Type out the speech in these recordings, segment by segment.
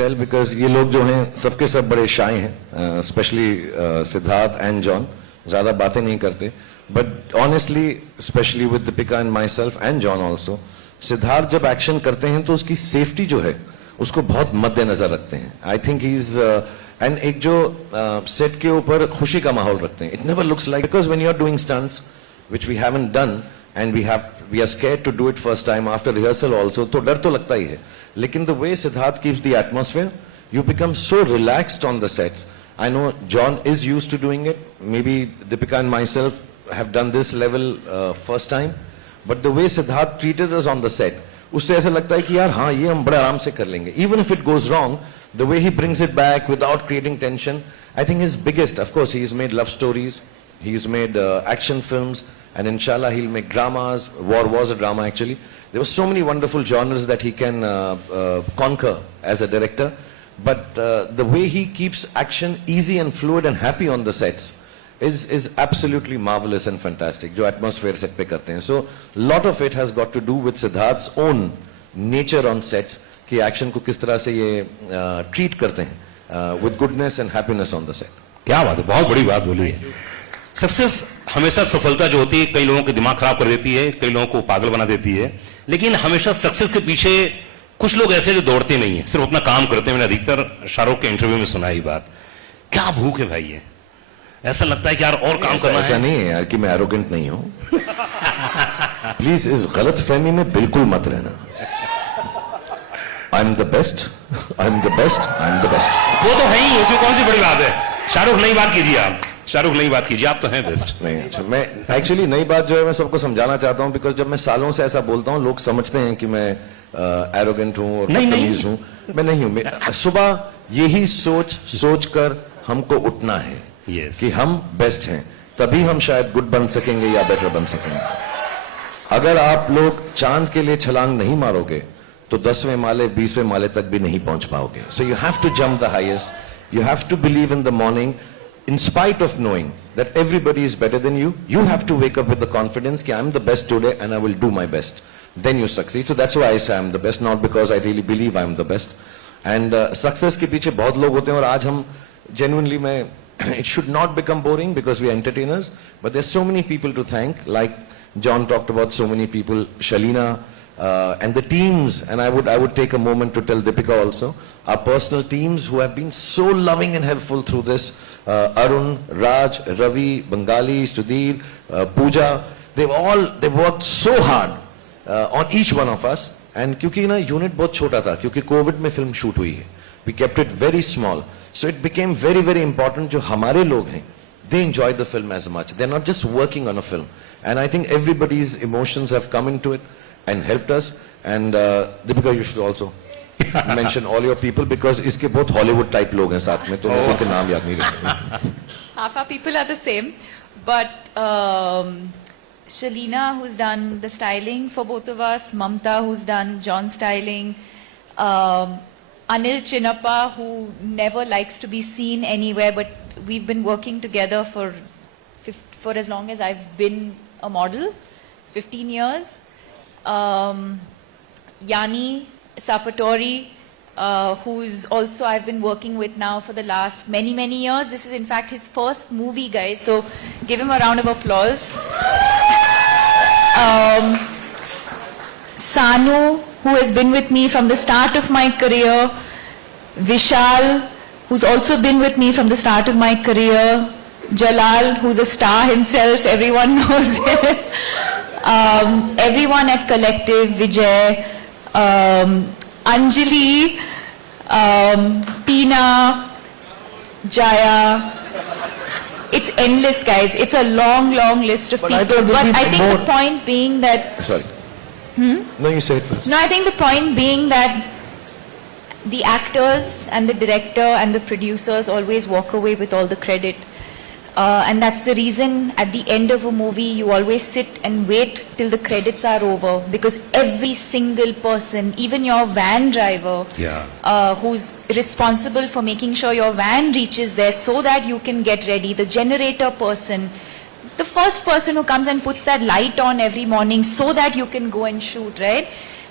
tell because ये लोग जो हैं सबके सब बड़े shy हैं, especially Siddharth and John, ज़्यादा बातें नहीं करते. But honestly, especially with Deepika and myself and John also, Siddharth जब एक्शन करते हैं तो उसकी सेफ्टी जो है उसको बहुत मद्देनजर रखते हैं. I think he is and एक जो सेट के ऊपर खुशी का माहौल रखते हैं. It never looks like because when you are doing stunts which we haven't done and we are scared to do it first time after rehearsal also, तो डर तो लगता ही है. लेकिन the way Siddharth keeps the atmosphere, you become so relaxed on the sets. I know John is used to doing it. Maybe Deepika and myself have done this level first time. But the way Siddharth treated us on the set, उससे ऐसा लगता है कि यार हाँ ये हम बड़े आराम से कर लेंगे. Even if it goes wrong, the way he brings it back without creating tension, I think his biggest, of course, he's made love stories, he's made action films, and inshallah he'll make dramas. War was a drama actually. There were so many wonderful genres that he can conquer as a director. But the way he keeps action easy and fluid and happy on the sets is absolutely marvelous and fantastic. जो atmosphere set पे करते हैं. So lot of it has got to do with Siddharth's own nature on sets कि action को किस तरह से ये treat करते हैं with goodness and happiness on the set. क्या बात है, बहुत बड़ी बात बोली है. सक्सेस हमेशा, सफलता जो होती है कई लोगों के दिमाग खराब कर देती है, कई लोगों को पागल बना देती है. लेकिन हमेशा सक्सेस के पीछे कुछ लोग ऐसे जो दौड़ते नहीं है, सिर्फ अपना काम करते हैं. मैंने अधिकतर शाहरुख के इंटरव्यू में सुना ये बात. क्या भूख है भाई ये, ऐसा लगता है कि यार और काम करना है. ऐसा नहीं है यार कि मैं एरोगेंट नहीं हूं. प्लीज इस गलत फहमी में बिल्कुल मत रहना. I am the best, I am the best, I am the best. वो तो है ही, उसमें कौन सी बड़ी बात है. शाहरुख नई बात कीजिए, आप शाहरुख नई बात कीजिए, आप तो हैं बेस्ट. नहीं अच्छा, मैं एक्चुअली नई बात जो है मैं सबको समझाना चाहता हूं बिकॉज जब मैं सालों से ऐसा बोलता हूं लोग समझते हैं कि मैं एरोगेंट हूं और बदतमीज हूं. मैं नहीं हूं. सुबह यही सोच कर हमको उठना है कि हम बेस्ट हैं, तभी हम शायद गुड बन सकेंगे या बेटर बन सकेंगे. अगर आप लोग चांद के लिए छलांग नहीं मारोगे तो 10वें माले 20वें माले तक भी नहीं पहुंच पाओगे. So you have to jump the highest, you have to believe in the morning in spite of knowing that everybody is better than you. You have to wake up with the confidence that I'm the best today and I will do my best. Then you succeed. So that's why I say I'm the best, not because I really believe I'm the best. And success के पीछे बहुत लोग होते हैं और आज हम genuinely मैं it should not become boring because we are entertainers, but there's so many people to thank. Like John talked about so many people, Shalina, and the teams, and I would take a moment to tell Deepika also, our personal teams who have been so loving and helpful through this. Arun, Raj, Ravi, Bengali, Sudhir, Pooja, they've worked so hard on each one of us. And क्योंकि ना unit बहुत छोटा था, क्योंकि Covid में film shoot हुई है, we kept it very small, so it became very very important. जो हमारे लोग हैं, they enjoy the film as much. They're not just working on a film, and I think everybody's emotions have come into it and helped us. And Deepika, you should also mention all your people because इसके बहुत Hollywood type लोग हैं साथ में, तो मैं उनके नाम याद नहीं रखता. Half our people are the same, but Shalina, who's done the styling for both of us, Mamta, who's done John's styling, Anil Chinnappa, who never likes to be seen anywhere, but we've been working together for as long as I've been a model, 15 years. Yanni Sapatori, who's also I've been working with now for the last many years. This is in fact his first movie, guys, so give him a round of applause. Sanu, who has been with me from the start of my career. Vishal, who's also been with me from the start of my career. Jalal, who's a star himself, everyone knows him. Everyone at Collective, Vijay, Anjali, Tina, Jaya. It's endless, guys. It's a long list of people. But I think the point being that... Sorry. No, you say it first. No, I think the point being that the actors and the director and the producers always walk away with all the credit. And that's the reason at the end of a movie you always sit and wait till the credits are over, because every single person, even your van driver, who's responsible for making sure your van reaches there so that you can get ready, the generator person, the first person who comes and puts that light on every morning so that you can go and shoot, right?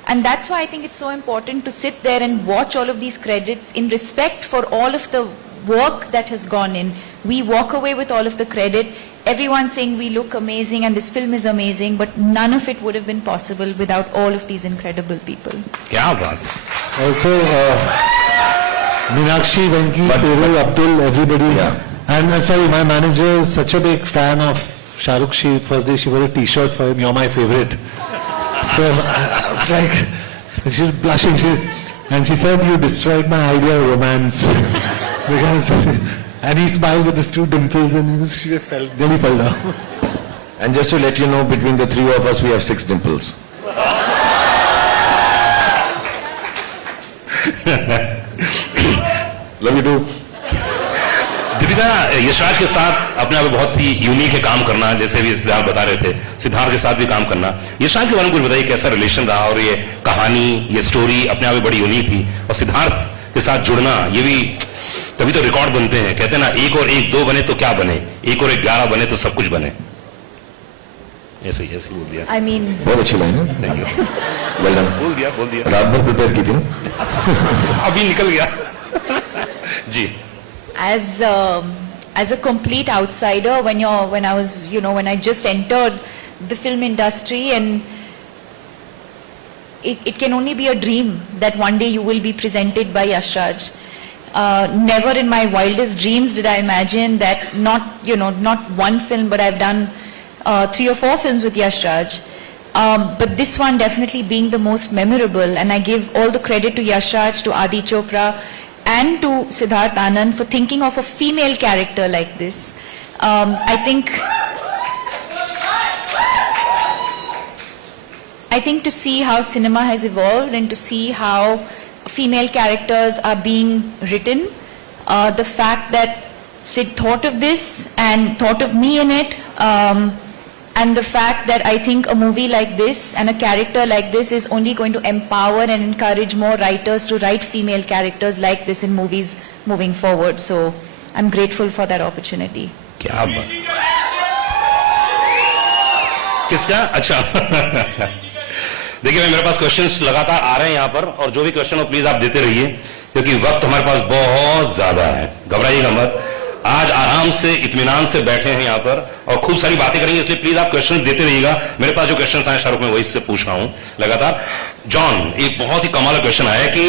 And that's why I think it's so important to sit there and watch all of these credits in respect for all of the work that has gone in. We walk away with all of the credit. Everyone's saying we look amazing and this film is amazing, but none of it would have been possible without all of these incredible people. क्या बात है. Also, Meenakshi, Venki, Perul, Abdul, everybody. Yeah. And sorry, my manager is such a big fan of Shah Rukh. First day she wore a t-shirt for him, "You're my favorite." So, like, she was blushing. And she said, "You destroyed my idea of romance." Because, and he smiled with his two dimples and she just nearly fell down. And just to let you know, between the three of us, we have 6 dimples. Love you too. Deepika, Yashraj के साथ अपने आप में बहुत ही unique है काम करना, जैसे भी सिद्धार्थ बता रहे थे, सिद्धार्थ के साथ भी काम करना. यशराज के बारे में कुछ बताइए, कैसा रिलेशन रहा और ये कहानी, ये स्टोरी अपने आप में बड़ी यूनिक थी, और सिद्धार्थ के साथ जुड़ना, ये भी तभी तो रिकॉर्ड बनते हैं. कहते हैं ना, 1 और 1 2 बने तो क्या बने, 1 और 1 11 बने तो सब कुछ बने. ऐसे ही बोल दिया. I mean, बहुत अच्छी लाइन है. Thank you. Well done. बोल दिया. रात भर प्रिपेयर की थी ना. अभी निकल गया. जी. As a complete outsider, when I was, when I just entered the film industry, and it can only be a dream that one day you will be presented by Yashraj. Never in my wildest dreams did I imagine that not one film, but I've done 3 or 4 films with Yashraj. But this one definitely being the most memorable, and I give all the credit to Yashraj, to Adi Chopra, and to Siddharth Anand for thinking of a female character like this. I think to see how cinema has evolved and to see how female characters are being written, the fact that Sid thought of this and thought of me in it, and the fact that I think a movie like this and a character like this is only going to empower and encourage more writers to write female characters like this in movies moving forward. So I'm grateful for that opportunity. क्या बात. किसका? अच्छा. देखिए, मेरे पास questions लगातार आ रहे हैं यहाँ पर, और जो भी क्वेश्चन हो प्लीज आप देते रहिए, क्योंकि वक्त हमारे पास बहुत ज्यादा है. घबराइएगा मत. आज आराम से इत्मीनान से बैठे हैं यहाँ पर और खूब सारी बातें करेंगे, इसलिए प्लीज आप क्वेश्चंस देते रहिएगा. मेरे पास जो क्वेश्चंस आए शाहरुख में वही से पूछ रहा हूं लगातार. जॉन, एक बहुत ही कमाल का क्वेश्चन आया कि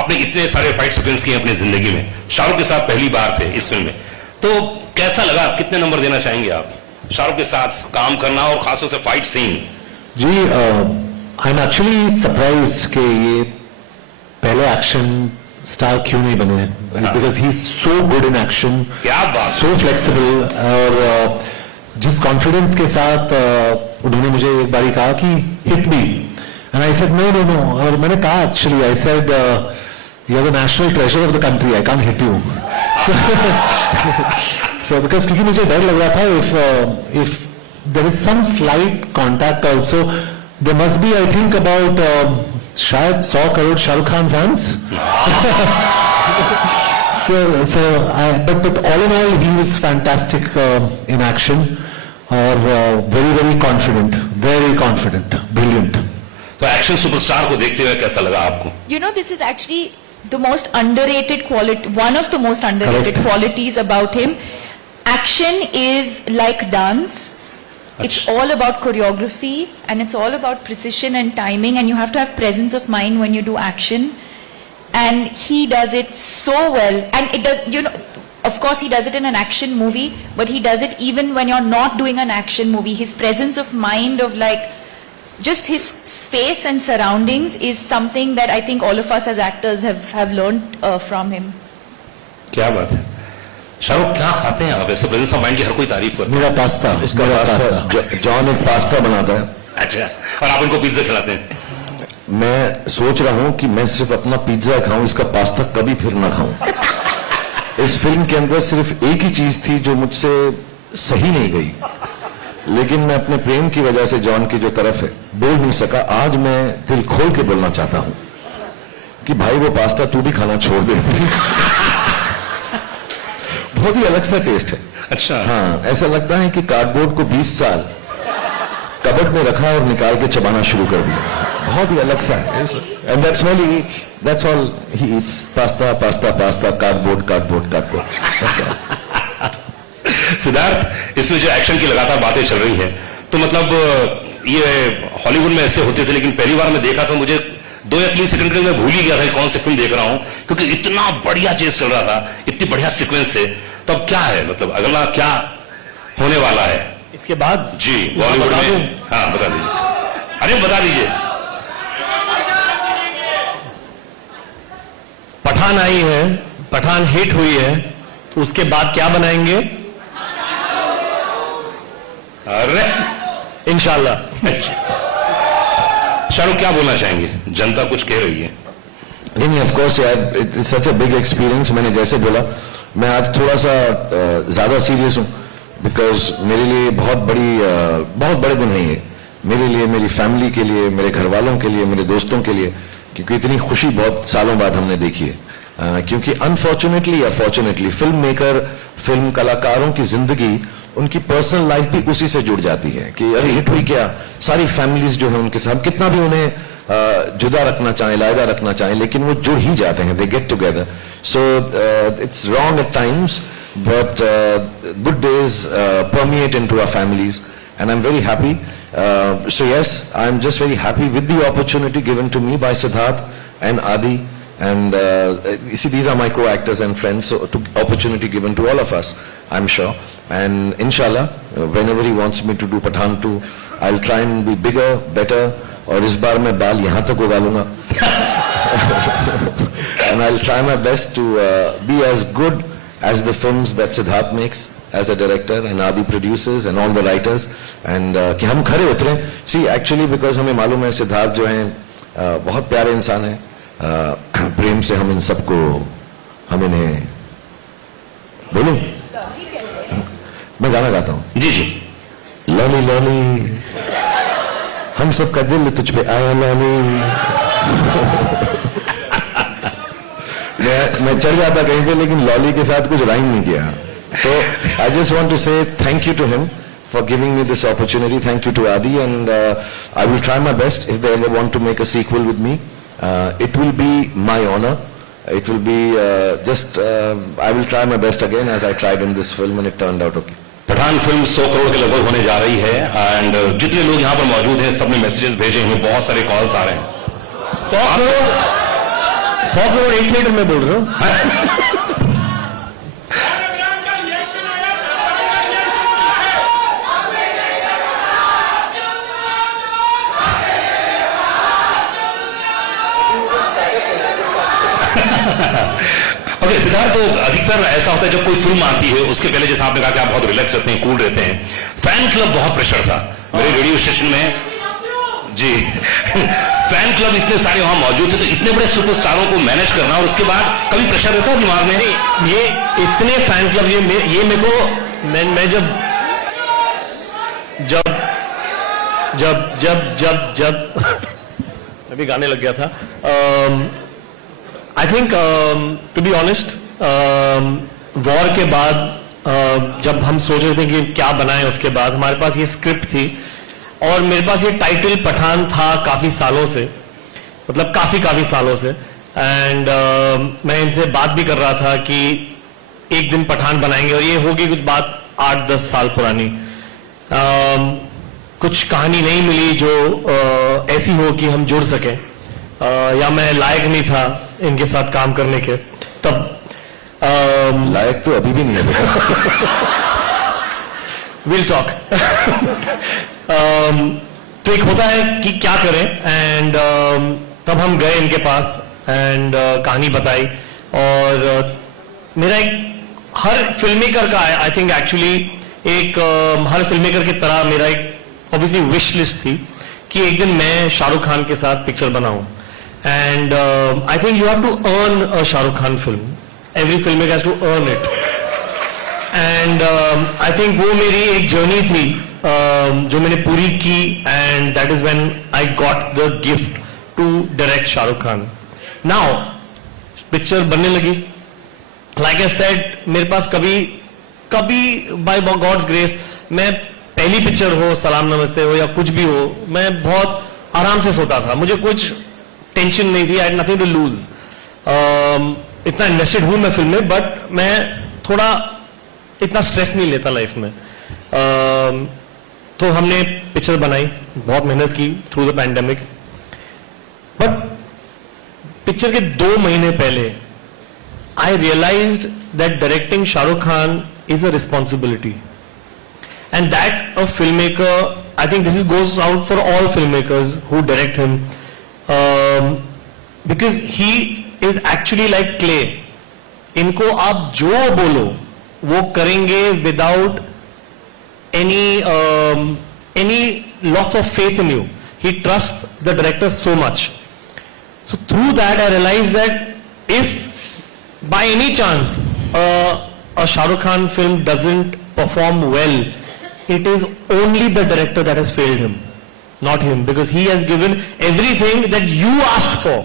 आपने इतने सारे फाइट सीक्वेंस किए अपनी जिंदगी में, शाहरुख के साथ पहली बार थे इस फिल्म में, तो कैसा लगा? कितने नंबर देना चाहेंगे आप शाहरुख के साथ काम करना और खासतौर से फाइट सीन? जी, आई एम एक्चुअली सरप्राइज कि ये पहले एक्शन स्टार क्यों नहीं बने, because he is so good in action, क्या बात, सो फ्लेक्सिबल. और जिस कॉन्फिडेंस के साथ उन्होंने मुझे एक बारी कहा कि hit me, and I said no no no. और मैंने कहा actually, I said you are the national treasure of the country, I can't hit you. So because क्योंकि मुझे डर लग रहा था if there is some slight contact also, there must be, I think about शायद 100 crore Shahrukh Khan fans. But all in all, he was fantastic in action, और very very confident, brilliant. तो action superstar को देखते हुए कैसा लगा आपको? You know, this is actually the most underrated quality, one of the most underrated Correct. qualities about him. Action is like dance. It's all about choreography, and it's all about precision and timing, and you have to have presence of mind when you do action. And he does it so well. And it does, of course he does it in an action movie, but he does it even when you're not doing an action movie. His presence of mind, of like, just his space and surroundings is something that I think all of us as actors have learned from him. क्या बात है. शाहरुख, क्या खाते हैं आप? ऐसे presence of mind की हर कोई तारीफ करता है. मेरा पास्ता, इसका पास्ता, जॉन एक पास्ता बनाता है. अच्छा, और आप उनको पिज्जा खिलाते हैं? मैं सोच रहा हूं कि मैं सिर्फ अपना पिज्जा खाऊं, इसका पास्ता कभी फिर ना खाऊं. इस फिल्म के अंदर सिर्फ एक ही चीज थी जो मुझसे सही नहीं गई, लेकिन मैं अपने प्रेम की वजह से जॉन की जो तरफ है बोल नहीं सका. आज मैं दिल खोल के बोलना चाहता हूं कि भाई वो पास्ता तू भी खाना छोड़ दे. बहुत ही अलग सा टेस्ट है. अच्छा. हाँ, ऐसा लगता है कि कार्डबोर्ड को 20 साल कबर्ड में रखा और निकाल के चबाना शुरू कर दिया. बहुत ही अलग सा है, and that's all he eats, that's all he eats, pasta pasta pasta, cardboard cardboard cardboard. Siddharth, इसमें जो एक्शन की लगातार बातें चल रही हैं, तो मतलब ये हॉलीवुड में ऐसे होते थे, लेकिन पहली बार मैं देखा तो मुझे 2 या 3 सेकंड के लिए मैं भूल ही गया था कौन सी फिल्म देख रहा हूं, क्योंकि इतना बढ़िया चेस चल रहा था, इतनी बढ़िया सीक्वेंस है. तो अब क्या है, मतलब अगला क्या होने वाला है इसके बाद? जी बॉलीवुड में. हाँ बता दीजिए. अरे बता दीजिए. पठान आई है, पठान हिट हुई है, तो उसके बाद क्या बनाएंगे? अरे इंशाल्लाह. शाहरुख क्या बोलना चाहेंगे? जनता कुछ कह रही है. नहीं, ऑफ कोर्स यार, it's such a big experience. मैंने जैसे बोला, मैं आज थोड़ा सा ज्यादा सीरियस हूं, बिकॉज मेरे लिए बहुत बड़े दिन है ये, मेरे लिए, मेरी फैमिली के लिए, मेरे घर वालों के लिए, मेरे दोस्तों के लिए, क्योंकि इतनी खुशी बहुत सालों बाद हमने देखी है. क्योंकि अनफॉर्चुनेटली या फॉर्चुनेटली फिल्म मेकर, फिल्म कलाकारों की जिंदगी, उनकी पर्सनल लाइफ भी उसी से जुड़ जाती है कि अरे हिट हुई क्या, सारी फैमिलीज जो है उनके साथ, कितना भी उन्हें जुदा रखना चाहें, लायदा रखना चाहें, लेकिन वो जुड़ ही जाते हैं, they get together. So it's wrong at times, but good days permeate into our families, and I'm very happy. So yes, I'm just very happy with the opportunity given to me by Siddharth and Adi, and you see, these are my co-actors and friends, so opportunity given to all of us, I'm sure. And inshallah, whenever he wants me to do Pathan 2, I'll try and be bigger, better, और इस बार मैं बाल यहाँ तक उगालूंगा. And I'll try my best to be as good as the films that Siddharth makes as a director, and Adi produces, and all the writers, and कि हम खरे उतरे. See, actually, because हमें मालूम है सिद्धार्थ जो हैं बहुत प्यारे इंसान हैं, प्रेम से हम इन सबको, हम इन्हें बोलूं, मैं गाना गाता हूं. जी जी. लॉली लॉली, हम सबका दिल तुझ पे आया लॉली. मैं चढ़ जाता कहीं पे, लेकिन लॉली के साथ कुछ राइम नहीं किया. तो I just want to say thank you to him for giving me this opportunity. Thank you to Adi, and I will try my best. If they ever want to make a sequel with me, it will be my honour. It will be just I will try my best again as I tried in this film, and it turned out okay. Pathaan film 100 crore के लगभग होने जा रही है, and जितने लोग यहां पर मौजूद हैं सबने मैसेजेस भेजे हैं, बहुत सारे कॉल्स आ रहे हैं. 100 करोड़ 1 लीटर में बोल रहे हो? ओके सिद्धार्थ, तो अधिकतर ऐसा होता है जब कोई फिल्म आती है उसके पहले, जैसे आपने कहा कि आप बहुत रिलैक्स रहते हैं, कूल रहते हैं, फैन क्लब बहुत प्रेशर था मेरे रेडियो स्टेशन में. जी. फैन क्लब इतने सारे वहां मौजूद थे, तो इतने बड़े सुपरस्टारों को मैनेज करना, और उसके बाद कभी प्रेशर रहता है दिमाग में? नहीं, ये इतने फैन क्लब, ये मेरे को, मैं जब जब जब जब जब जब मैं भी गाने लग गया था. I think to be honest, war के बाद जब हम सोच रहे थे कि क्या बनाएं, उसके बाद हमारे पास ये स्क्रिप्ट थी, और मेरे पास ये टाइटल पठान था काफी सालों से, मतलब काफी सालों से. एंड मैं इनसे बात भी कर रहा था कि एक दिन पठान बनाएंगे, और ये होगी कुछ बात 8-10 साल पुरानी. कुछ कहानी नहीं मिली जो ऐसी हो कि हम जुड़ सकें, या मैं लायक नहीं था इनके साथ काम करने के. तब लायक तो अभी भी नहीं है. Will talk. तो एक होता है कि क्या करें, एंड तब हम गए इनके पास, एंड कहानी बताई, और मेरा एक हर फिल्ममेकर का, आई थिंक एक्चुअली एक हर फिल्ममेकर की तरह मेरा एक ऑब्वियसली विश लिस्ट थी कि एक दिन मैं शाहरुख खान के साथ पिक्चर बनाऊं. And I think you have to earn a Shahrukh Khan film. Every filmmaker has to earn it. And I think वो मेरी एक जर्नी थी जो मैंने पूरी की, and that is when I got the gift to direct Shahrukh Khan. Now picture बनने लगी. लाइक आई सेड, मेरे पास कभी बाय गॉड्स ग्रेस, मैं पहली पिक्चर हो, सलाम नमस्ते हो या कुछ भी हो, मैं बहुत आराम से सोता था, मुझे कुछ टेंशन नहीं थी, I had nothing to lose. इतना इन्वेस्टेड हूं मैं फिल्म में, बट मैं थोड़ा इतना स्ट्रेस नहीं लेता लाइफ में. तो हमने पिक्चर बनाई, बहुत मेहनत की through the pandemic. But picture के 2 महीने पहले I realized that directing Shah Rukh Khan is a responsibility, and that a filmmaker, I think this goes out for all filmmakers who direct him, because he is actually like clay. इनको आप जो बोलो वो करेंगे without any loss of faith in you. He trusts the director so much. So through that I realized that if by any chance a Shah Rukh Khan film doesn't perform well, it is only the director that has failed him, not him, because he has given everything that you asked for.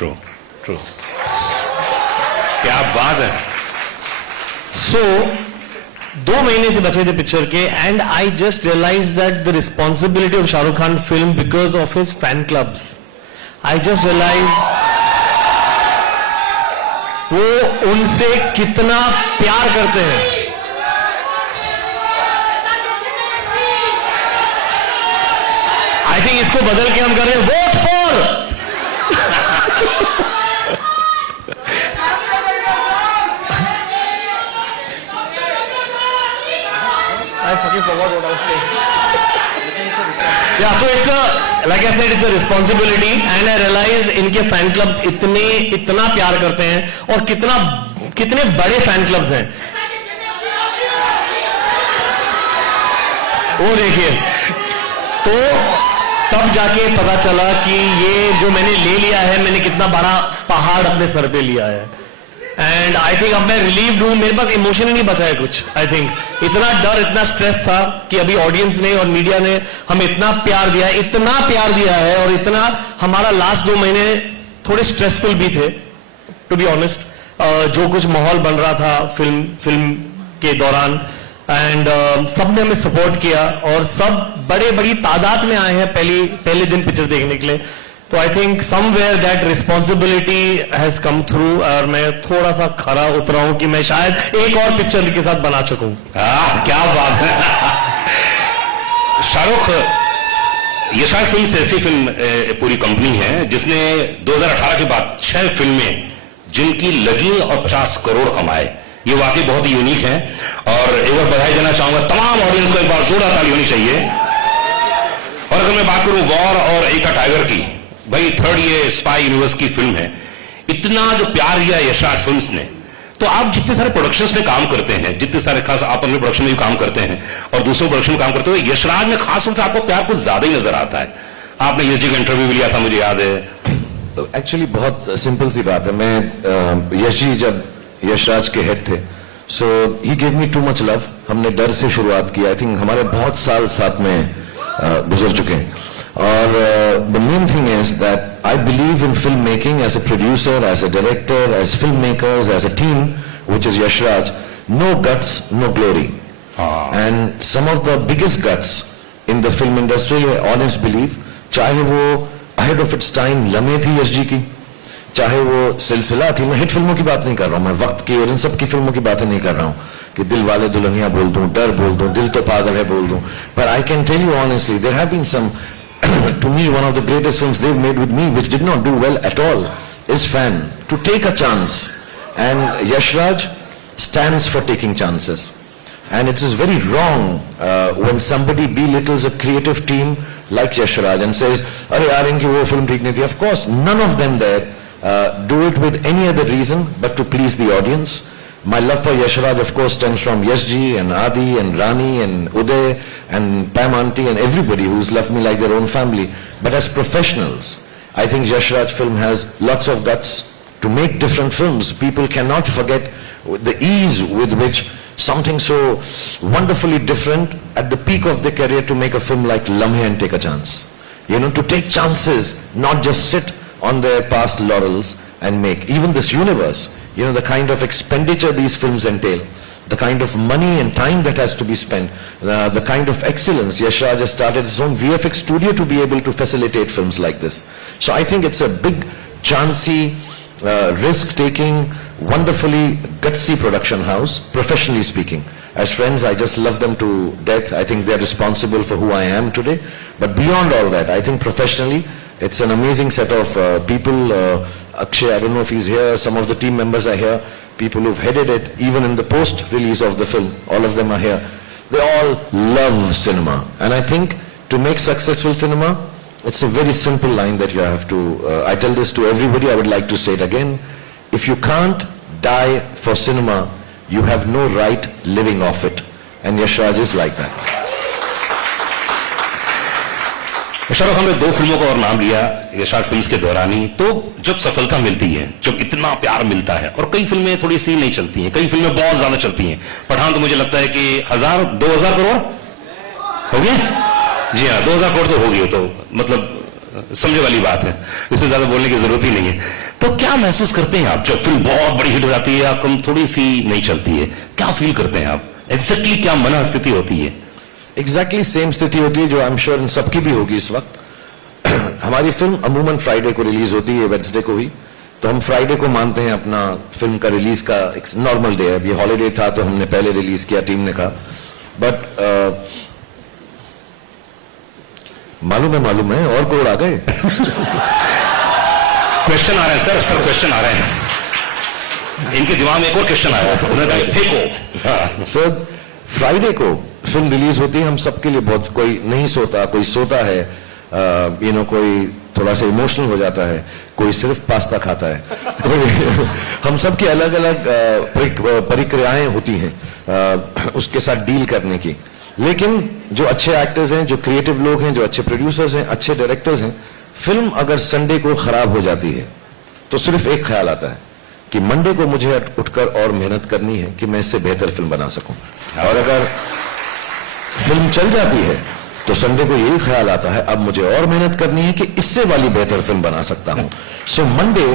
True, true. क्या बात है. So 2 महीने से बचे थे picture के, and I just realized that the responsibility of Shah Rukh Khan film because of his fan clubs. I just realized वो उनसे कितना प्यार करते हैं. आई थिंक इसको बदल के हम कर रहे हैं vote for. I fucking forgot what I was saying. Yeah, so it's a, like I said, it's a responsibility, and I realized इनके फैन क्लब्स इतना प्यार करते हैं, और कितने बड़े फैन क्लब्स हैं. वो देखिए, तो तब जाके पता चला कि ये जो मैंने ले लिया है, मैंने कितना बड़ा पहाड़ अपने सर पे लिया है. एंड आई थिंक अब मैं रिलीव्ड हूं, मेरे पास इमोशन ही नहीं बचा है कुछ. आई थिंक इतना डर, इतना स्ट्रेस था कि अभी ऑडियंस ने और मीडिया ने हमें इतना प्यार दिया है, और इतना हमारा लास्ट 2 महीने थोड़े स्ट्रेसफुल भी थे, टू बी ऑनेस्ट. जो कुछ माहौल बन रहा था फिल्म के दौरान, एंड सबने हमें सपोर्ट किया, और सब बड़ी तादाद में आए हैं पहले दिन पिक्चर देखने के लिए. तो I think somewhere that responsibility has come through, और मैं थोड़ा सा खरा उतरा हूं कि मैं शायद एक और पिक्चर के साथ बना सकूं. क्या बात है. शाहरुख, ये शायद फिल्म ऐसी फिल्म पूरी कंपनी है जिसने 2018 के बाद 6 फिल्में जिनकी लगी और 50 करोड़ कमाए. ये वाकई बहुत ही यूनिक है, और एक बार बधाई देना चाहूंगा तमाम ऑडियंस को. एक बार जोरदार ताली होनी चाहिए. और अगर मैं बात करूं वॉर और एका टाइगर की, भाई 3rd ये स्पाई यूनिवर्स की फिल्म है. इतना जो प्यार दिया यशराज फिल्म्स ने, तो आप जितने सारे प्रोडक्शंस में काम करते हैं, जितने सारे खास आप अपने प्रोडक्शन में भी काम करते हैं और दूसरों प्रोडक्शन में काम करते हो, यशराज में खास तौर से आपको प्यार कुछ ज्यादा ही नजर आता है. आपने यश जी का इंटरव्यू भी लिया था, मुझे याद है. एक्चुअली बहुत सिंपल सी बात है. मैं यश जी जब यशराज के हेड थे, so he gave me too much love. हमने डर से शुरुआत की. आई थिंक हमारे बहुत साल साथ में गुजर चुके हैं. और the main thing is that I believe in film making as a producer, as a director, as film makers, as a team which is Yashraj. No guts, no glory. And some of the biggest guts in the film industry, honest believe, चाहे वो ahead of its time लम्हे थी यश जी की, चाहे वो सिलसिला थी. मैं हिट फिल्मों की बात नहीं कर रहा हूं, मैं वक्त की और इन सब की फिल्मों की बातें नहीं कर रहा हूं कि दिल वाले दुल्हनिया बोल दूं, डर बोल दूं, दिल तो पागल है बोल दूं. पर I can tell you honestly, there have been some, to me, one of the greatest films they've made with me, which did not do well at all, is Fan. To take a chance. And Yashraj stands for taking chances. And it is very wrong when somebody belittles a creative team like Yashraj and says, "Arey yaar, inki wo film theek nahi thi." Of course, none of them there do it with any other reason but to please the audience. My love for Yashraj, of course, stems from Yashji and Adi and Rani and Uday and Pam Auntie and everybody who's loved me like their own family. But as professionals, I think Yashraj film has lots of guts to make different films. People cannot forget the ease with which something so wonderfully different at the peak of their career to make a film like Lamhe and take a chance. You know, to take chances, not just sit on their past laurels and make. Even this universe, you know, the kind of expenditure these films entail. the kind of money and time that has to be spent, the kind of excellence. Yash Raj has started his own VFX studio to be able to facilitate films like this. So I think it's a big, chancy, risk-taking, wonderfully gutsy production house, professionally speaking. As friends, I just love them to death. I think they're responsible for who I am today. But beyond all that, I think professionally, it's an amazing set of people. Akshay, I don't know if he's here. Some of the team members are here. People who've headed it, even in the post-release of the film, all of them are here. They all love cinema. And I think to make successful cinema, it's a very simple line that you have to, I tell this to everybody, I would like to say it again. If you can't die for cinema, you have no right living off it. And Yash Raj is like that. Shahrukh, हमने 2 फिल्मों का और नाम लिया Yash Raj films के दौरान ही, तो जब सफलता मिलती है, जब इतना प्यार मिलता है, और कई फिल्में थोड़ी सी नहीं चलती हैं, कई फिल्में बहुत ज्यादा चलती हैं। पठान तो मुझे लगता है कि 1000-2000 करोड़ हो गए। जी हाँ, 2000 करोड़ तो हो गए, तो मतलब समझे वाली बात है, इससे ज्यादा बोलने की जरूरत ही नहीं है। तो क्या महसूस करते हैं आप जब फिल्म बहुत बड़ी हिट हो जाती है या कम थोड़ी सी नहीं चलती है? क्या फील करते हैं आप? एग्जैक्टली क्या मन स्थिति होती है? एग्जैक्टली सेम स्थिति होती है जो आई एम श्योर इन सबकी भी होगी इस वक्त। हमारी फिल्म अमूमन फ्राइडे को रिलीज होती है, वेडनेसडे को हुई, तो हम फ्राइडे को मानते हैं अपना फिल्म का रिलीज का एक नॉर्मल डे है। अभी हॉलीडे था तो हमने पहले रिलीज किया, टीम ने कहा। बट मालूम है और करोड़ आ गए। क्वेश्चन आ रहे हैं सर क्वेश्चन आ रहे हैं, इनके दिमाग में एक और क्वेश्चन आया, उन्होंने कहा फेंको। सर फ्राइडे को फिल्म रिलीज होती है, हम सबके लिए बहुत, कोई नहीं सोता, कोई सोता है, कोई थोड़ा सा इमोशनल हो जाता है, कोई सिर्फ पास्ता खाता है। हम सबकी अलग अलग प्रक्रियाएं होती हैं उसके साथ डील करने की। लेकिन जो अच्छे एक्टर्स हैं, जो क्रिएटिव लोग हैं, जो अच्छे प्रोड्यूसर्स हैं, अच्छे डायरेक्टर्स हैं, फिल्म अगर संडे को खराब हो जाती है तो सिर्फ एक ख्याल आता है कि मंडे को मुझे उठकर और मेहनत करनी है कि मैं इससे बेहतर फिल्म बना सकूं। और अगर फिल्म चल जाती है तो संडे को यही ख्याल आता है अब मुझे और मेहनत करनी है कि इससे वाली बेहतर फिल्म बना सकता हूं। So Monday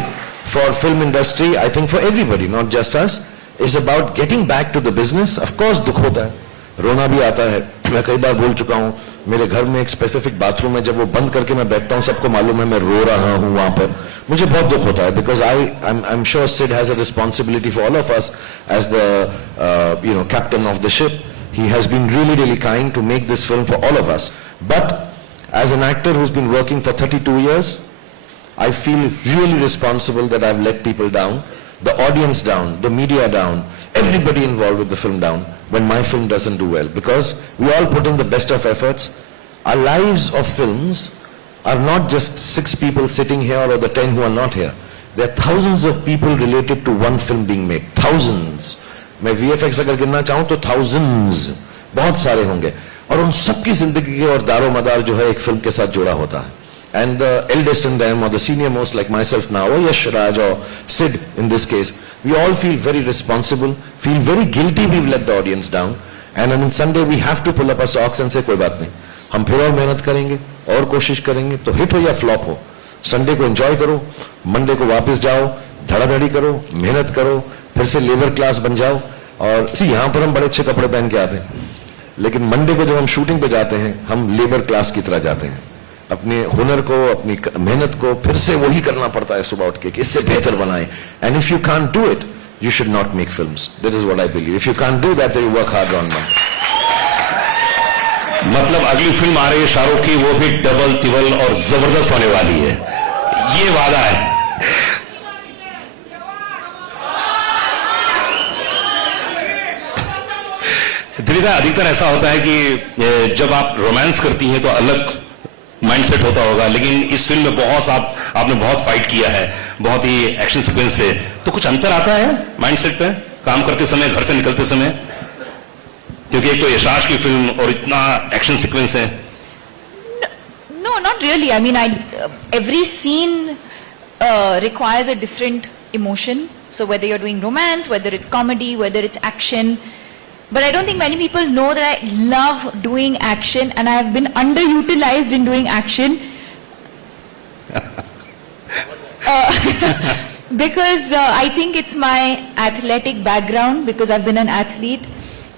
for film industry, I think for everybody, not just us, is about getting back to the business. Of course दुख होता है, रोना भी आता है। मैं कई बार बोल चुका हूं, मेरे घर में एक स्पेसिफिक बाथरूम है, जब वो बंद करके मैं बैठता हूं सबको मालूम है मैं रो रहा हूं वहां पर, मुझे बहुत दुख होता है। Because I am sure Sid has a responsibility for all of us as the captain of the ship. He has been really kind to make this film for all of us. But as an actor who's been working for 32 years, I feel really responsible that I've let people down, the audience down, the media down, everybody involved with the film down when my film doesn't do well. Because we all put in the best of efforts. Our lives of films are not just 6 people sitting here or the 10 who are not here. There are thousands of people related to one film being made. Thousands. मैं VFX अगर गिनना चाहूं तो thousands, बहुत सारे होंगे, और उन सबकी जिंदगी और दारो मदार जो है एक फिल्म के साथ जुड़ा होता है। And the eldest in them और the senior most like myself now और यश राज और Sid in this case, we all feel very responsible, feel very guilty we let the audience down, and on Sunday we have to pull up a socks and say कोई बात नहीं, हम फिर और मेहनत करेंगे और कोशिश करेंगे, तो हिट हो या फ्लॉप हो, संडे को एंजॉय करो, मंडे को वापस जाओ, धड़ाधड़ी करो, मेहनत करो, फिर से लेबर क्लास बन जाओ। और यहां पर हम बड़े अच्छे कपड़े पहन के आते हैं, लेकिन मंडे को जब हम शूटिंग पे जाते हैं हम लेबर क्लास की तरह जाते हैं। अपने हुनर को, अपनी मेहनत को फिर से वही करना पड़ता है सुबह उठ के कि इससे बेहतर बनाएं। And if you can't do it you should not make films. That is what I believe. If you can't do that you work hard on that. मतलब अगली फिल्म आ रही है शाहरुख की, वो भी डबल तिबल और जबरदस्त होने वाली है, ये वादा है। द्विधा, अधिकतर ऐसा होता है कि जब आप रोमांस करती हैं तो अलग माइंडसेट होता होगा, लेकिन इस फिल्म में आपने बहुत फाइट किया है, बहुत ही एक्शन सीक्वेंस से, तो कुछ अंतर आता है माइंडसेट पे काम करते समय, घर से निकलते समय? क्योंकि एक तो यश की फिल्म और इतना एक्शन सीक्वेंस है। No, not really. I mean, every scene requires a different emotion. So whether you're doing romance, whether it's comedy, whether it's action. But I don't think many people know that I love doing action and I have been underutilized in doing action. Because I think it's my athletic background, because I've been an athlete.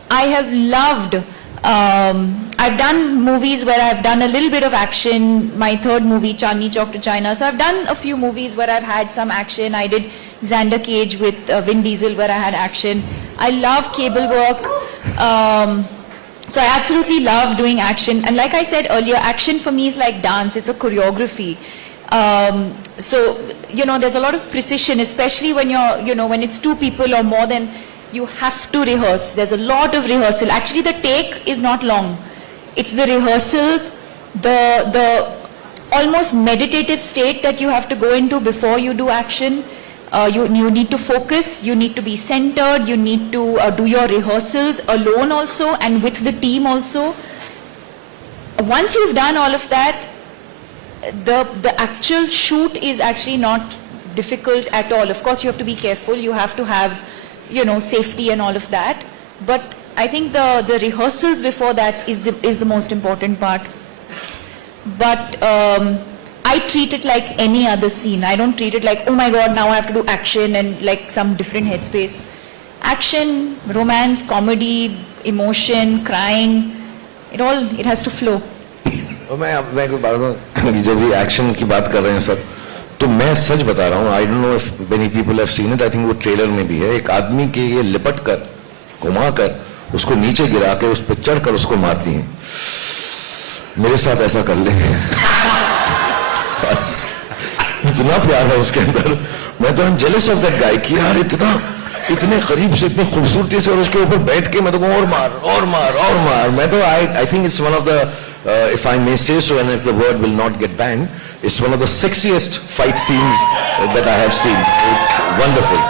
I have loved, I've done movies where I've done a little bit of action. My third movie, Chandni Chowk to China. So I've done a few movies where I've had some action. I did Xander Cage with Vin Diesel where I had action. I love cable work. So I absolutely love doing action. And like I said earlier, action for me is like dance. It's a choreography. So, you know, there's a lot of precision, especially when you're, you know, when it's two people or more than, you have to rehearse. There's a lot of rehearsal. Actually, the take is not long. It's the rehearsals, the almost meditative state that you have to go into before you do action. You need to focus, you need to be centered, you need to do your rehearsals alone also and with the team also. Once you've done all of that, the actual shoot is actually not difficult at all. Of course, you have to be careful, you have to have, you know, safety and all of that. But I think the rehearsals before that is the most important part. But I treat it like any other scene. I don't treat it like, oh my God, now I have to do action and like some different headspace. Action, romance, comedy, emotion, crying, it has to flow. मैं कोई बात बताऊं, जब भी action की बात कर रहे हैं सब, तो मैं सच बता रहा हूं, I don't know if many people have seen it, I think वो ट्रेलर में भी है, एक आदमी के ये लिपट कर घुमा कर उसको नीचे गिरा के उस पर चढ़ कर उसको मारती हैं. मेरे साथ ऐसा कर ले. बस इतना प्यार है उसके अंदर. मैं तो जेलस ऑफ दैट गाय कि यार इतने करीब से इतनी खूबसूरती से और उसके ऊपर बैठ के मैं तो और मार और मार और मार. मैं तो I think it's one of the if I may say so, and if the word will not get banned, it's one of the sexiest fight scenes that I have seen. It's wonderful.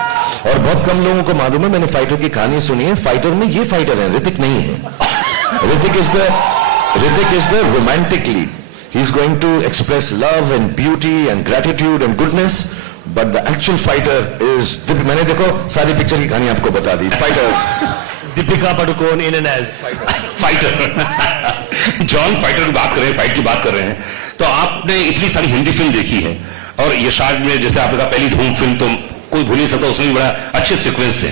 और बहुत कम लोगों को मालूम है, मैंने fighter की कहानी सुनी है. फाइटर में ये फाइटर है, ऋतिक नहीं है. Hrithik is the romantic lead. He's going to express love and beauty and gratitude and goodness, but the actual fighter is. मैंने देखो सारी पिक्चर की कहानी आपको बता दी. Fighter Deepika Padukone in and as fighter. John fighter की बात कर रहे हैं, फाइट की बात कर रहे हैं, तो आपने इतनी सारी हिंदी फिल्म देखी है और यशाद में जैसे आपने कहा पहली धूम फिल्म तो कोई भूल नहीं सकता, उसमें भी बड़ा अच्छे सीक्वेंस थे.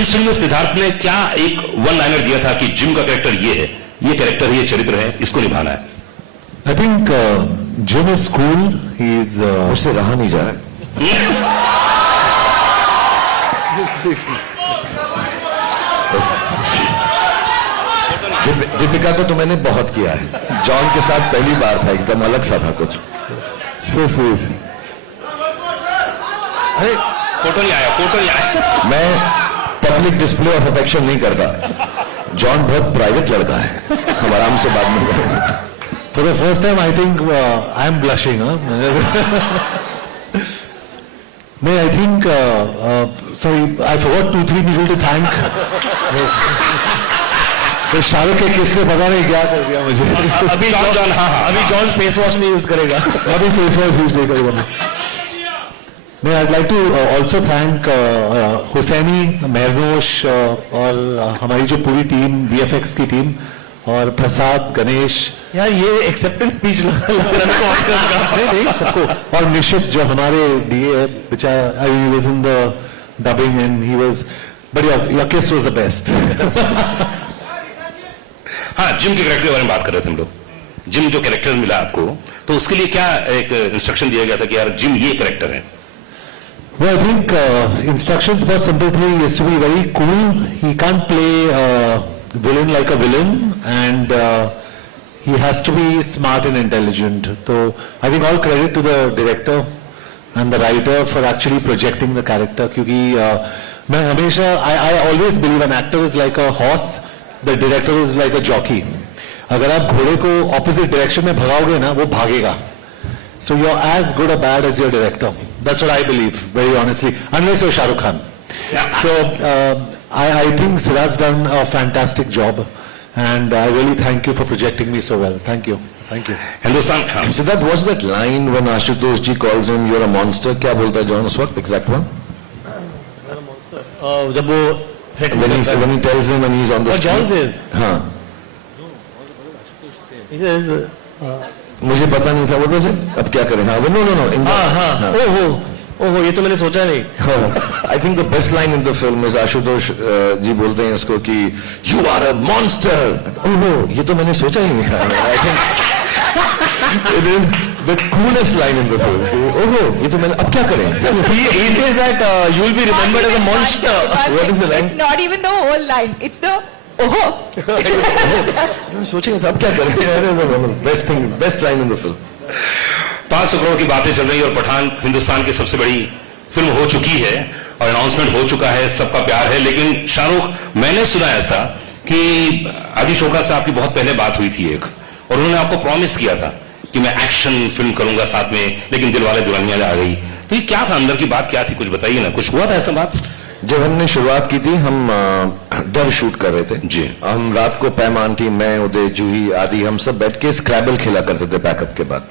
इस फिल्म में सिद्धार्थ ने क्या एक वन लाइनर दिया था कि जिम का कैरेक्टर ये है, ये कैरेक्टर है, ये चरित्र है, इसको निभाना है. I think Jim is cool. He's उससे रहा नहीं जा रहा. दीपिका को तो मैंने बहुत किया है. जॉन के साथ पहली बार था, एकदम अलग सा था कुछ. अरे फोटो नहीं आया. मैं पब्लिक डिस्प्ले ऑफ अफेक्शन नहीं करता. जॉन बहुत प्राइवेट लड़का है, हम आराम से बात नहीं करेंगे. For the first time, I think I am blushing. Huh? No, I think. Sorry, I forgot 2-3 people to thank. तो शाहरुख के किसने पता नहीं क्या कर दिया मुझे. अभी जॉन फेस वॉश नहीं यूज करेगा. अभी फेस वॉश यूज नहीं करेगा. मैं I'd like to also thank Husaini, महरनोश और हमारी जो पूरी टीम, VFX की टीम, और प्रसाद, गणेश. यार ये एक्सेप्टेंस स्पीच लग रहा है ऑस्कर का. नहीं सबको. और निशित जो हमारे DA बेचारा, he was in the dubbing and he was, but your kiss was the best. हाँ, जिम के कैरेक्टर के बारे में बात कर रहे थे हम लोग. जिम जो कैरेक्टर मिला आपको, तो उसके लिए क्या एक इंस्ट्रक्शन दिया गया था कि यार जिम ये कैरेक्टर है? Well, I think instructions बहुत simple थे. He has to be very cool. He can't play villain like a villain, and he has to be smart and intelligent. So I think all credit to the director and the writer for actually projecting the character. क्योंकि मैं हमेशा I always believe an actor is like a horse, the director is like a jockey. अगर आप घोड़े को opposite direction में भगाओगे ना, वो भागेगा. So you're as good or bad as your director. That's what I believe, very honestly. Unless you're Shah Rukh Khan. So I think Siddharth's done a fantastic job, and I really thank you for projecting me so well. Thank you. Thank you. Hindustan. Siddharth, what's that line when Ashutosh ji calls him, "You're a monster"? क्या बोलता है John उस वक्त? Exact one. जब वो when he tells him and he's on the What John says? हाँ. He says. मुझे पता नहीं था वो कैसे. अब क्या करें? हाँ, no. हाँ. Oh. ओहो, ये तो मैंने सोचा नहीं. I think the best line in the film is Ashutosh ji बोलते हैं इसको कि यू आर अ मॉन्स्टर. ओहो, ये तो मैंने सोचा ही नहीं. I think it is the coolest line in the film. ओहो, ये तो मैंने, अब क्या करें? He says that you will be remembered as a monster. What is the line? It's not even the whole line. It's the oh. सोचेंगे तो अब क्या करें? Best thing, best line in the film. 500 crore की बातें चल रही है और पठान हिंदुस्तान की सबसे बड़ी फिल्म हो चुकी है और अनाउंसमेंट हो चुका है, सबका प्यार है. लेकिन शाहरुख, मैंने सुना ऐसा कि आदि चोपड़ा से आपकी बहुत पहले बात हुई थी एक, और उन्होंने आपको प्रॉमिस किया था कि मैं एक्शन फिल्म करूंगा साथ में, लेकिन दिलवाले दुल्हनिया आ गई. तो ये क्या था, अंदर की बात क्या थी, कुछ बताइए ना. कुछ हुआ था ऐसा बात? जब हमने शुरुआत की थी, हम डर शूट कर रहे थे जी. हम रात को पैमान थी, मैं, उदय, जूही, आदि, हम सब बैठ के स्क्रैबल खेला करते थे पैकअप के बाद.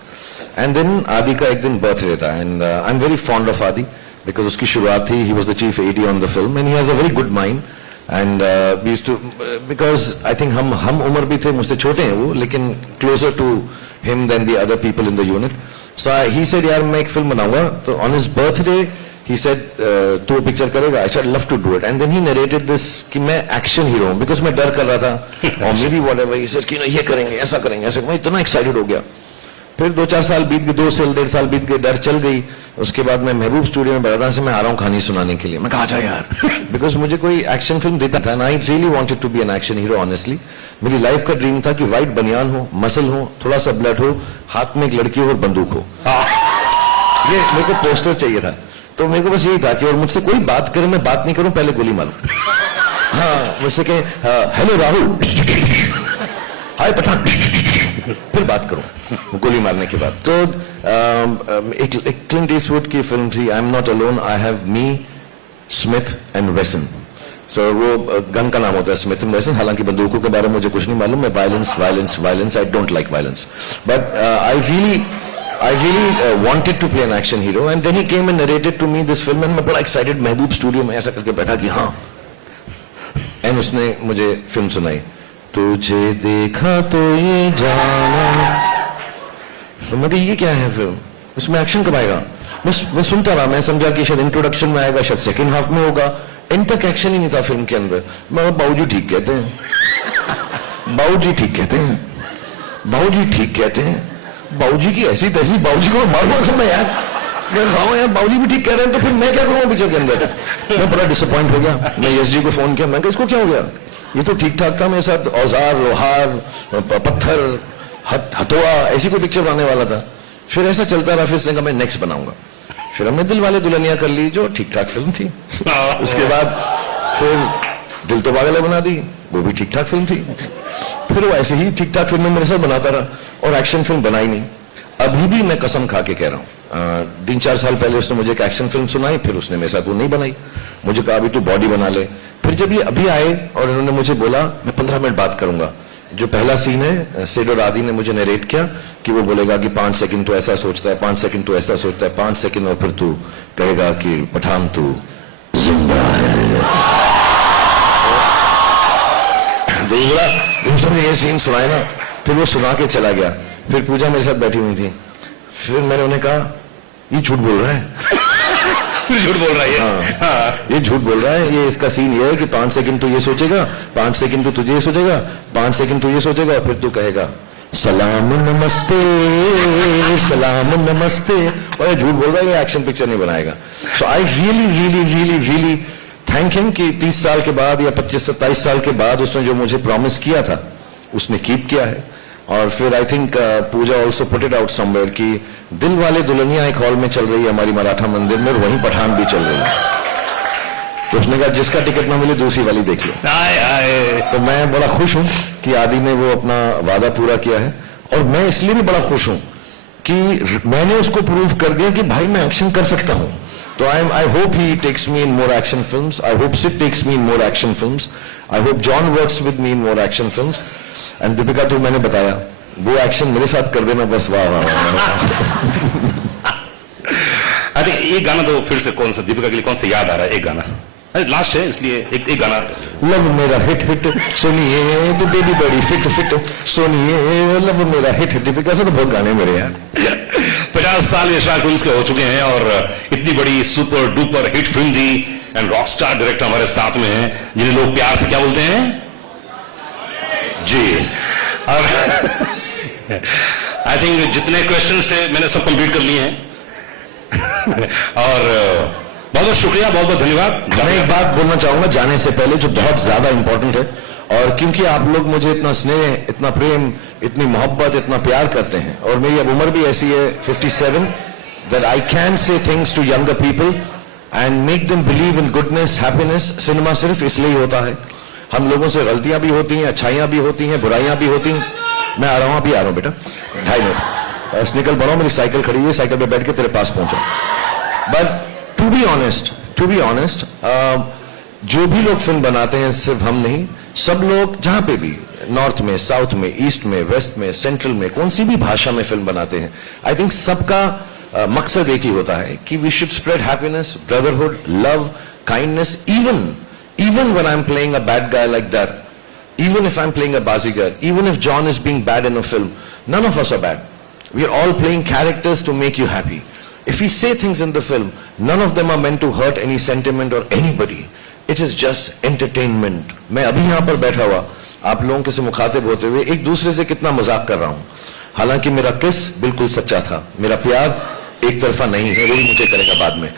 एंड देन आदि का एक दिन बर्थडे था, and I am very fond of Adi because उसकी शुरुआत थी. He was the chief AD on the film and he has a very good mind. And we used to, because I think हम उम्र भी थे, मुझसे छोटे हैं वो, लेकिन closer to him than the other people in the unit. So he said, यार मैं एक फिल्म बनाऊंगा. तो on his birthday he said, तू पिक्चर करेगा? I said, love to do it. And then he narrated this कि मैं action hero हूं, बिकॉज मैं डर कर रहा था, और may be what ever. He said कि ये करेंगे, ऐसा करेंगे, ऐसा. मैं इतना एक्साइटेड हो गया. फिर 2-4 साल बीत गए, 2 से 1.5 साल बीत गए, डर चल गई. उसके बाद मैं महबूब स्टूडियो में बैठा था, मैं आ रहा हूं कहानी सुनाने के लिए. मैं कहा, जा यार, बिकॉज मुझे कोई एक्शन फिल्म देता था. I really wanted to be an action hero. Honestly मेरी लाइफ का ड्रीम था कि व्हाइट बनियान हो, मसल हो, थोड़ा सा ब्लड हो, हाथ में एक लड़की हो और बंदूक हो. ये मेरे को पोस्टर चाहिए था. तो मेरे को बस यही था कि और मुझसे कोई बात करे, मैं बात नहीं करूं, पहले गोली मारूं. हाँ, मुझसे कहे हेलो राहुल, हाय पठान, फिर बात करूं गोली मारने के बाद. तो एक क्लिंट ईस्टवुड की फिल्म थी, I am not alone, I have me, Smith and Wesson. So वो गन का नाम होता है स्मिथ एंड वेसन. हालांकि बंदूकों के बारे में मुझे कुछ नहीं मालूम. मैं violence violence violence, I don't like violence, but I really wanted to play an action hero, and then he came and narrated to me this film, and मैं बड़ा excited महबूब स्टूडियो में ऐसा करके बैठा कि हाँ, and उसने मुझे फिल्म सुनाई, तुझे देखा तो ये जाना. तो मैं ये क्या है फिल्म, इसमें एक्शन कब आएगा? मैं सुनता रहा, मैं समझा कि शायद इंट्रोडक्शन में आएगा, शायद सेकेंड हाफ में होगा. एंड तक एक्शन ही नहीं था फिल्म के अंदर. मैं बाबूजी ठीक कहते हैं, बाबूजी ठीक कहते हैं, बाबूजी ठीक कहते हैं, बाबूजी की ऐसी तैसी, बाबूजी को मार मार मैं यार, मैं खाऊं यार, बाबूजी भी ठीक कह रहे हैं, तो फिर मैं क्या करूंगा पिक्चर के अंदर? मैं बड़ा डिसअपॉइंट हो गया. मैं यस जी को फोन किया, मैं कहा इसको क्या हो गया, ये तो ठीक ठाक था, मेरे साथ औजार, लोहार, पत्थर, हथौआ, ऐसी कोई पिक्चर बनाने वाला था. फिर ऐसा चलता रहा. फिर इसने कहा मैं नेक्स्ट बनाऊंगा. फिर हमने दिल वाले दुल्हनिया कर ली, जो ठीक ठाक फिल्म थी. उसके बाद फिर दिल तो पागल बना दी, वो भी ठीक ठाक फिल्म थी. फिर वो ऐसे ही ठीक ठाक फिल्में मेरे साथ बनाता रहा, और एक्शन फिल्म बनाई नहीं. अभी भी मैं कसम खा के कह रहा हूं, 3-4 साल पहले उसने मुझे एक एक्शन फिल्म सुनाई, फिर उसने मेरे साथ वो नहीं बनाई. मुझे कहा अभी तू बॉडी बना ले. फिर जब ये अभी आए और इन्होंने मुझे बोला मैं 15 मिनट बात करूंगा, जो पहला सीन है, सेड और आदि ने मुझे नरेट किया कि वो बोलेगा कि 5 सेकंड तो ऐसा सोचता है, 5 सेकंड तो ऐसा सोचता है, 5 सेकंड, और फिर तू कहेगा कि पठान तू जिंदा है. दूसरा ये सीन सुनाया ना, फिर वो सुना के चला गया. फिर पूजा मेरे साथ बैठी हुई थी. फिर मैंने उन्हें कहा ये झूठ बोल रहा है. झूठ बोल रहा है. हाँ, ये झूठ बोल रहा है. ये इसका सीन ये है कि 5 सेकंड तो ये सोचेगा, 5 सेकंड तो तुझे सोचेगा, 5 सेकंड तो ये सोचेगा, और फिर तू कहेगा सलाम नमस्ते, सलाम नमस्ते. और ये झूठ बोल रहा है, ये एक्शन पिक्चर नहीं बनाएगा. So I really really really really thank him कि 30 साल के बाद या 25-27 साल के बाद उसने जो मुझे प्रॉमिस किया था उसने कीप किया है. और फिर I think Pooja also put it out somewhere कि दिल वाले दुल्हनिया एक हॉल में चल रही है हमारी मराठा मंदिर में, और वहीं पठान भी चल रही है. तो उसने कहा जिसका टिकट ना मिले दूसरी वाली देख लो. तो मैं बड़ा खुश हूं कि आदि ने वो अपना वादा पूरा किया है, और मैं इसलिए भी बड़ा खुश हूं कि मैंने उसको प्रूव कर दिया कि भाई मैं एक्शन कर सकता हूं. तो I hope he takes me in more action films. I hope Sid takes me in more action films. I hope John works with me in more action films. And Deepika तो मैंने बताया, वो एक्शन मेरे साथ कर देना बस. वाह वाह वाह. अरे एक गाना तो फिर से कौन सा दीपिका के लिए कौन सा याद आ रहा है? एक गाना अरे लास्ट है इसलिए एक गाना लव मेरा हिट हिट सुनिए तो बेबी बड़ी फिट फिट सुनिए लव मेरा हिट हिट दीपिका से तो बहुत गाने मेरे यार 50 साल यशराज फिल्म्स के हो चुके हैं और इतनी बड़ी super duper hit film the and rock star director हमारे साथ में हैं जिन्हें लोग प्यार से क्या बोलते हैं जी। और आई थिंक जितने क्वेश्चन थे मैंने सब कंप्लीट कर लिए हैं और बहुत बहुत शुक्रिया, बहुत बहुत धन्यवाद। मैं एक बात बोलना चाहूंगा जाने से पहले जो बहुत ज्यादा इंपॉर्टेंट है, और क्योंकि आप लोग मुझे इतना स्नेह, इतना प्रेम, इतनी मोहब्बत, इतना प्यार करते हैं, और मेरी अब उम्र भी ऐसी है 57 that I can say things to younger people and make them believe in goodness, happiness। Cinema सिर्फ इसलिए ही होता है। हम लोगों से गलतियां भी होती हैं, अच्छाइयां भी होती हैं, बुराइयां भी होती हैं। मैं आ रहा हूं, अभी आ रहा हूं बेटा, 2.5 मिनट बस निकल पड़ा हूं, मेरी साइकिल खड़ी हुई है, साइकिल पे बैठ के तेरे पास पहुंचा। बट टू बी ऑनेस्ट जो भी लोग फिल्म बनाते हैं, सिर्फ हम नहीं, सब लोग जहां पे भी, नॉर्थ में, साउथ में, ईस्ट में, वेस्ट में, सेंट्रल में, कौन सी भी भाषा में फिल्म बनाते हैं, आई थिंक सबका मकसद एक ही होता है कि we should spread happiness, brotherhood, love, kindness. even when I'm playing a bad guy like that, even if I'm playing a bazigar, even if John is being bad in a film, none of us are bad. We are all playing characters to make you happy. If we say things in the film, none of them are meant to hurt any sentiment or anybody. It is just entertainment. मैं अभी यहाँ पर बैठा हुआ आप लोगों के से मुखातिब होते हुए एक दूसरे से कितना मजाक कर रहा हूँ, हालांकि मेरा किस बिल्कुल सच्चा था, मेरा प्यार एक तरफा नहीं है, वो भी मुझे करेगा बाद में।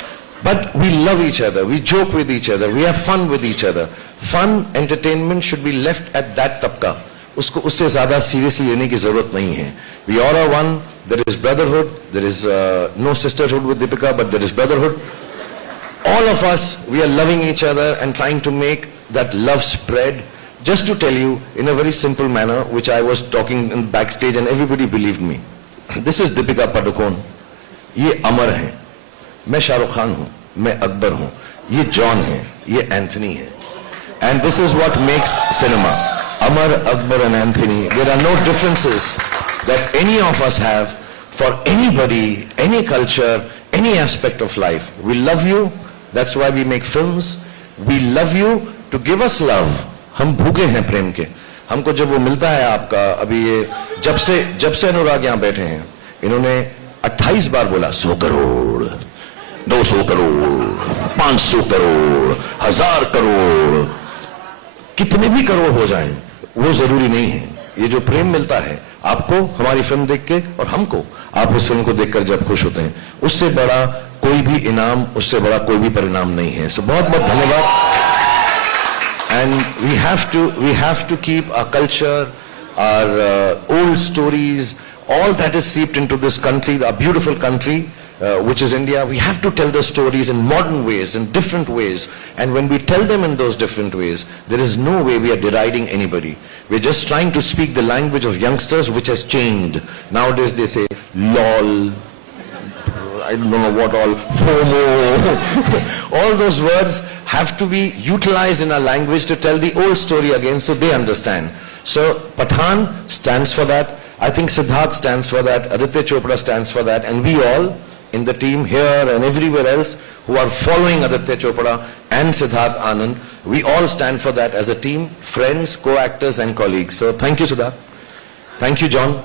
But we love each other, we joke with each other, we have fun with each other. Fun, entertainment should be left at that तबका, उसको उससे ज्यादा सीरियसली लेने की जरूरत नहीं है। We all are one, there is brotherhood, there is no sisterhood with Deepika, but there is brotherhood. All of us, we are loving each other and trying to make that love spread. Just to tell you in a very simple manner, which I was talking in backstage and everybody believed me. This is Deepika Padukone, ये अमर है, मैं शाहरुख खान हूं, मैं अकबर हूं, ये John है, ये Anthony है, and this is what makes cinema. Amar, Akbar and Anthony, there are no differences that any of us have for anybody, any culture, any aspect of life. We love you, that's why we make films. We love you to give us love. हम भूखे हैं प्रेम के, हमको जब वो मिलता है आपका, अभी ये जब से अनुराग यहां बैठे हैं, इन्होंने 28 बार बोला 100 करोड़, 200 करोड़, 500 करोड़, 1000 करोड़, कितने भी करोड़ हो जाएं, वो जरूरी नहीं है। ये जो प्रेम मिलता है आपको हमारी फिल्म देख के, और हमको आप इस फिल्म को देखकर जब खुश होते हैं, उससे बड़ा कोई भी इनाम, उससे बड़ा कोई भी परिणाम नहीं है। सो बहुत बहुत धन्यवाद। And we have to keep our culture, our old stories, all that is seeped into this country, a beautiful country, which is India. We have to tell the stories in modern ways, in different ways. And when we tell them in those different ways, there is no way we are deriding anybody. We're just trying to speak the language of youngsters, which has changed. Nowadays they say, lol, I don't know what all, FOMO. All those words have to be utilized in our language to tell the old story again so they understand. So Pathan stands for that. I think Siddharth stands for that, Aditya Chopra stands for that, and we all in the team here and everywhere else who are following Aditya Chopra and Siddharth Anand, we all stand for that as a team, friends, co-actors and colleagues. So thank you Siddharth, thank you John,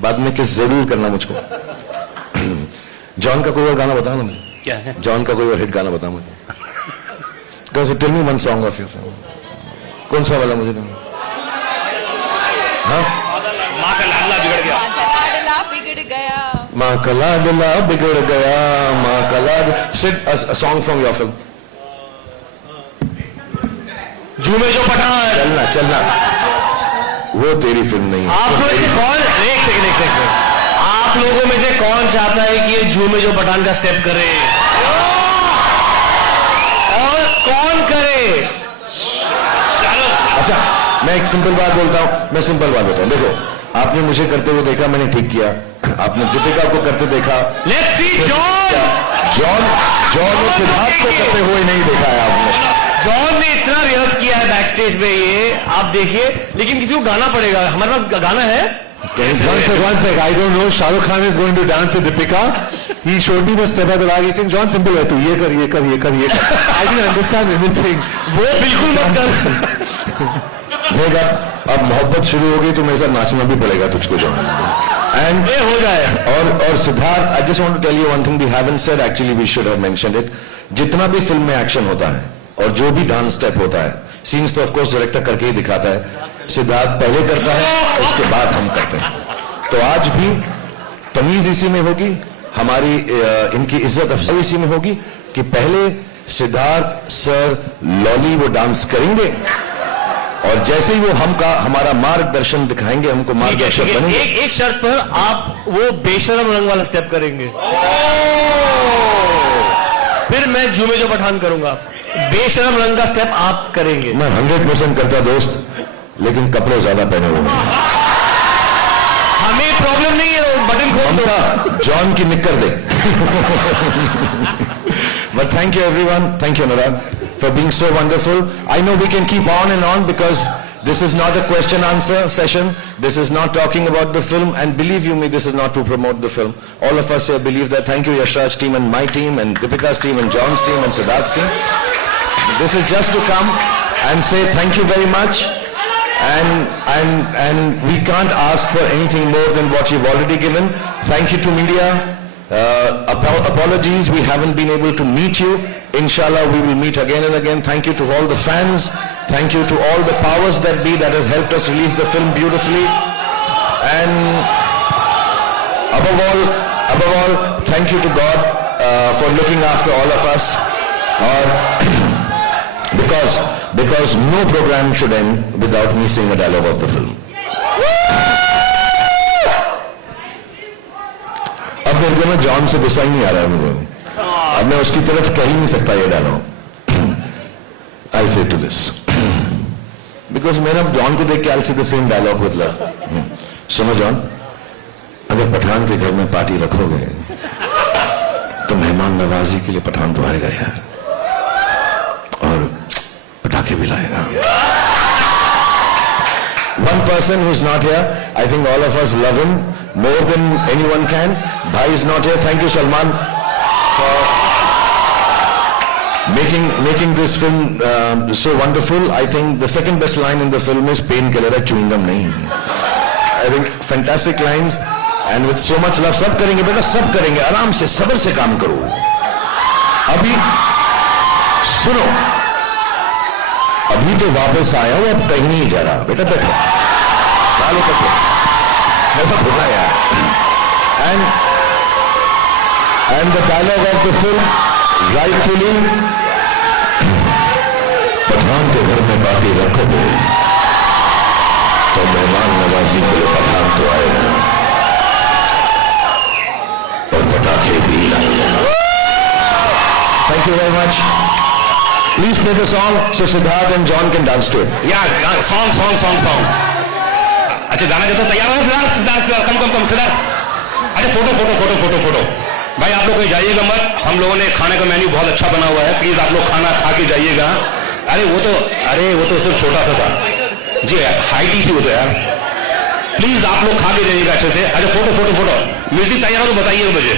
बाद में किस जरूर करना मुझको। John का कोई और गाना बताओ ना मुझे, क्या है जॉन का कोई और हिट गाना बताओ मुझे। Tell me one song of your film, कौन सा वाला मुझे? हाँ, माँ का लाडला बिगड़ गया, माँ का लाडला बिगड़ गया, माँ का लाड। सिट a song from your film. झूमे जो पठान, चलना, वो तेरी फिल्म नहीं है। आपको में से कौन, एक सेकंड, आप लोगों में से कौन चाहता है कि ये झूमे जो पठान का स्टेप करे, और कौन करे? अच्छा, मैं एक सिंपल बात बोलता हूं, देखो, आपने मुझे करते हुए देखा, मैंने ठीक किया, आपने दीपिका को करते देखा, लेट्स सी जॉन और सिद्धार्थ को करते हुए नहीं देखा है आपने। जॉन ने इतना रिहर्स किया है बैक स्टेज पे, ये आप देखिए, लेकिन किसी को गाना पड़ेगा। हमारे पास गाना है? One sec, I don't know. Shahrukh Khan is going to dance with Deepika. he showed me the step at the back. He saying, John, simple है, तू ये कर, ये कर, ये कर, ये कर. I didn't understand anything. वो बिल्कुल मत कर. देख अब मोहब्बत शुरू होगी तो मेरे साथ नाचना भी पड़ेगा तुझको जॉन. एंड ये हो जाए. और Siddharth, I just want to tell you one thing we haven't said, actually we should have mentioned it. जितना भी फिल्म में एक्शन होता है और जो भी डांस स्टेप होता है, सीन्स तो ऑफ कोर्स डायरेक्टर करके ही दिखाता है. सिद्धार्थ पहले करता है, उसके बाद हम करते हैं. तो आज भी तमीज इसी में होगी, हमारी इनकी इज्जत अफजाई इसी में होगी कि पहले सिद्धार्थ सर लॉली वो डांस करेंगे और जैसे ही वो हमारा मार्गदर्शन दिखाएंगे, हमको मार्गदर्शक बनेंगे. एक शर्त पर आप वो बेशरम रंग वाला स्टेप करेंगे, फिर मैं झूमे जो पठान करूंगा. बेशरम रंग का स्टेप आप करेंगे. मैं 100% करता दोस्त, लेकिन कपड़े ज्यादा पहने हुए हैं. हमें प्रॉब्लम नहीं है, बटन खोल दो. जॉन की निक्कर दे. But thank you everyone, thank you Anurag for being so wonderful. I know we can keep on and on because this is not a question answer session. This is not talking about the film, and believe you me, this is not to promote the film. All of us here believe that. Thank you Yashraj's team and my team and Deepika's team and John's team and Siddharth's team. This is just to come and say thank you very much. And we can't ask for anything more than what you've already given. Thank you to media. Apologies, we haven't been able to meet you. Inshallah, we will meet again and again. Thank you to all the fans. Thank you to all the powers that be that has helped us release the film beautifully. And above all, thank you to God for looking after all of us. Because no program should end without me saying a dialogue of the film. अब मेरे को ना John से गुस्सा ही नहीं आ रहा है मुझे. अब मैं उसकी तरफ कह ही नहीं सकता ये dialogue. I'll say to this because मैंने अब जॉन को देख के I'll say the same dialogue with love. सुनो जॉन, अगर पठान के घर में पार्टी रखोगे तो मेहमान नवाजी के लिए पठान तो आएगा यार, और पटाखे भी लाएगा. One person who's not here, I think all of us love him more than anyone can. Bhai is not here. Thank you Salman for making this film so wonderful. I think the second best line in the film is painkiller है, chewing gum नहीं. I think fantastic lines and with so much love. सब करेंगे बेटा, सब करेंगे, आराम से सब्र से काम करो. अभी सुनो, अभी तो वापस आया हूं, अब कहीं नहीं जा रहा बेटा, बैठो सालों तक ऐसा होता है यार. And the dialogue of the film, rightfully, Pathan के घर में पार्टी रखोगे तो मेहमान नवाजी के लिए पठान तो आएगा और पटाखे भी लाएगा. Thank you very much. Please play the song so Siddharth and John can dance to it. Yeah, song. अच्छा गाना जब तैयार हो सिद्धार्थ, कम सिद्धार्थ. अच्छा फोटो. भाई आप लोग कहीं जाइएगा मत, हम लोगों ने खाने का मेन्यू बहुत अच्छा बना हुआ है, प्लीज आप लोग खाना खा के जाइएगा. अरे वो तो सिर्फ छोटा सा था जी, हाइट ही थी वो तो यार. प्लीज आप लोग खा के जाइएगा अच्छे से. अच्छा फोटो. म्यूजिक तैयार हो तो बताइएगा मुझे.